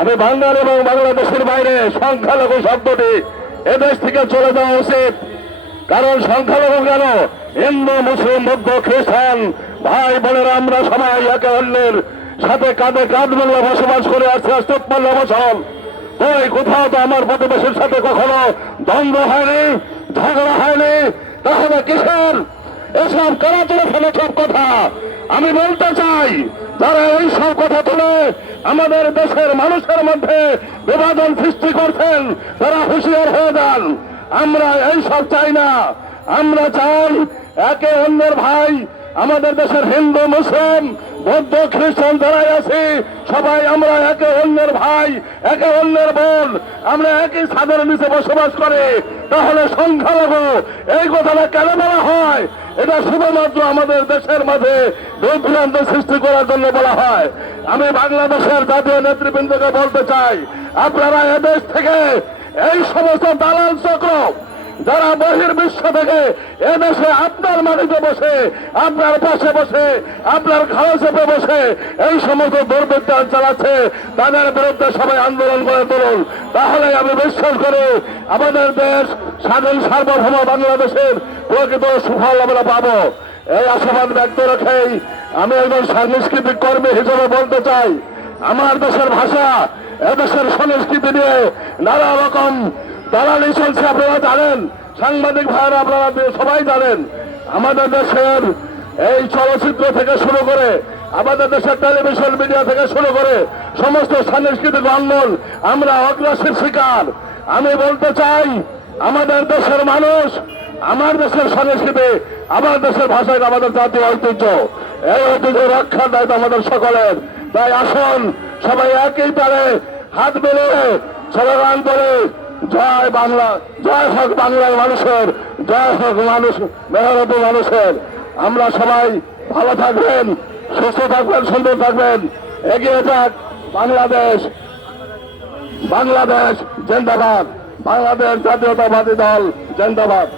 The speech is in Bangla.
আমি বাংলার এবং বাংলাদেশের বাইরে সংখ্যালঘু শব্দটি এদেশ থেকে চলে যাওয়া উচিত। কারণ সংখ্যালঘু কেন? হিন্দু, মুসলিম, বৌদ্ধ, খ্রিস্টান, ভাই বোনেরা আমরা সবাই একে অন্যের সাথে কাঁধে কাঁধ মিলিয়ে বসবাস করে আসছে আসতে পারল বছর ওই কোথাও তো আমার প্রতিবেশীর সাথে কখনো দ্বন্দ্ব হয়নি, ঝগড়া হয়নি? তাহলে কিসের? এসব কারা তুলে ফেলে সব কথা? আমি বলতে চাই যারা এই সব কথা তুলে আমাদের দেশের মানুষের মধ্যে বিভাজন সৃষ্টি করছেন, তারা হুঁশিয়ার হয়ে যান। আমরা এই সব চাই না। আমরা চাই একে অন্যের ভাই আমাদের দেশের হিন্দু, মুসলিম, বৌদ্ধ, খ্রিস্টান যারাই আছি, সবাই আমরা একে অন্যের ভাই, একে অন্যের বোন, আমরা একই ছাদের নিচে বসবাস করে। তাহলে সংখ্যালঘু, এই কথাটা কেন বলা হয়? এটা শুধুমাত্র আমাদের দেশের মাঝে বিভ্রান্ত সৃষ্টি করার জন্য বলা হয়। আমি বাংলাদেশের জাতীয় নেতৃবৃন্দকে বলতে চাই, আপনারা এদেশ থেকে এই সমস্ত দালাল চক্র যারা বহির বিশ্ব থেকে এদেশে আপনার মাটিতে বসে, আপনার পাশে বসে, আপনার ঘাড়ে চেপে বসে এই সমস্ত দুর্বৃত্তান চালাচ্ছে, তাদের বিরুদ্ধে সবাই আন্দোলন করে তুলুন। তাহলে আমি বিশ্বাস করি, আমাদের দেশ স্বাধীন সার্বভৌম বাংলাদেশের প্রকৃত সুফল আমরা পাবো। এই আশাবাদ ব্যক্ত রেখেই আমি একজন সাংস্কৃতিক কর্মী হিসেবে বলতে চাই, আমার দেশের ভাষা, এদেশের সংস্কৃতি নিয়ে নানা রকম দালালি চলছে আপনারা জানেন, সাংবাদিক ভাইয়েরা, আপনারা সবাই জানেন, আমাদের দেশের এই চলচ্চিত্র থেকে শুরু করে, আমাদের দেশের টেলিভিশন মিডিয়া থেকে শুরু করে, সমস্ত সাংস্কৃতিক অঙ্গন আমরা অগ্রাসীর শিকার। আমি বলতে চাই, আমাদের দেশের মানুষ, আমার দেশের সংস্কৃতি, আমার দেশের ভাষায় আমাদের জাতীয় ঐতিহ্য। এই ঐতিহ্য রক্ষার দায়িত্ব আমাদের সকলের। তাই আসুন, সবাই একই তারে হাত মিলিয়ে স্লোগান করে জয় বাংলা, জয় হোক বাংলার মানুষের, জয় হোক মানুষ মেহরত মানুষের। আমরা সবাই ভালো থাকবেন, সুস্থ থাকবেন, সুন্দর থাকবেন। এগিয়ে যাক বাংলাদেশ। বাংলাদেশ জেন্দাবাদ। বাংলাদেশ জাতীয়তাবাদী দল জিন্দাবাদ।